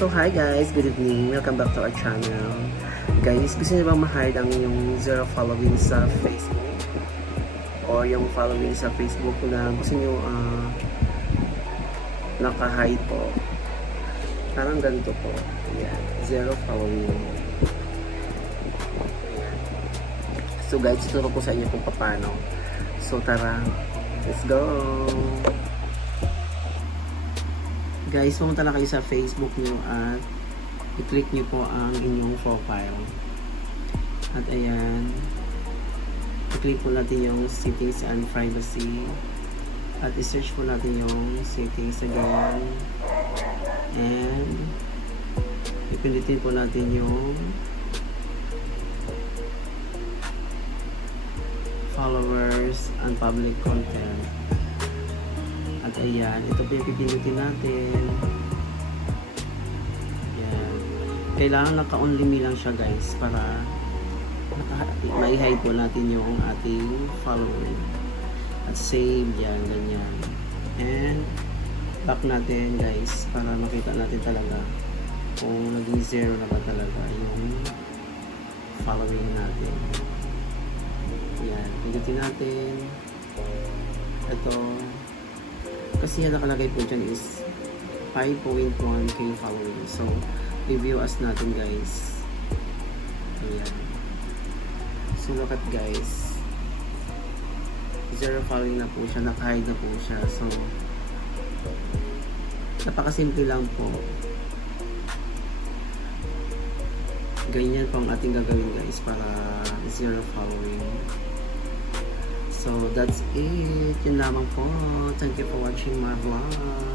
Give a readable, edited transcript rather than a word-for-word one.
So hi guys, good evening. Welcome back to our channel. Guys, gusto niyo bang ma-hide ang yung zero following sa Facebook? O yung following sa Facebook na gusto niyo naka-hide po? Parang ganito po. Ayan, zero following. Ayan. So guys, ituro ko sa inyo kung paano. So tara, let's go! Guys, pumunta na kayo sa Facebook nyo at i-click nyo po ang inyong profile. At ayan, i-click po natin yung settings and privacy. At i-search po natin yung settings again. And ipindutin po natin yung followers and public content. At ayan, ito po yung pipindutin natin. Ayan. Kailangan naka-only me lang siya guys para ma-hide po natin yung ating following. At save yan, ganyan. And back natin guys para makita natin talaga kung naging zero na ba talaga yung following natin. Ayan, pindutin natin. Ito. Kasi yung nakalagay po dyan is 5.1k following. So, review us natin guys. Ayan. So, look at guys. Zero following na po siya. Naka-hide na po siya. So, napakasimple lang po. Ganyan po ang ating gagawin guys para zero following. So, that's it. Yun lamang po. Thank you for watching my vlog.